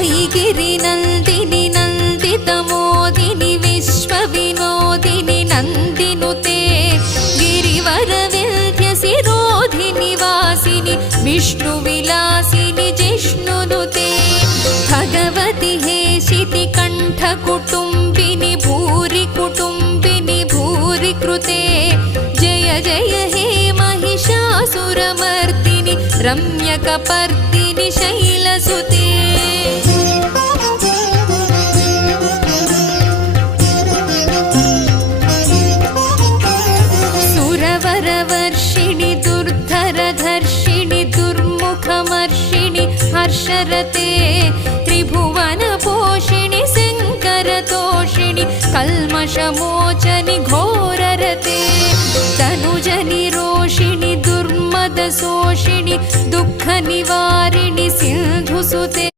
वैगिरिनन्दिनि नन्दितमोदिनि विश्वविनोदिनि नन्दिनुते गिरिवरविन्ध्यसिरोधिनि वासिनि विष्णुविलासिनि जिष्णुनुते भगवति हेशिति कण्ठकुटुम्बिनि भूरि कुटुम्बिनि भूरि कृते जय जय हे महिषासुरमर्दिनि रम्यकपर्दिनि शैलसुते सुरवरवर्षिणि दुर्धरधर्षिणि दुर्मुखमर्षिणि हर्षरते त्रिभुवनपोषिणि शङ्करतोषिणि कल्मषमोचनि घोररते तनुजनि रोषिणि दुर्मदशोषिणि दुःखनिवारिणि सिन्धुसुते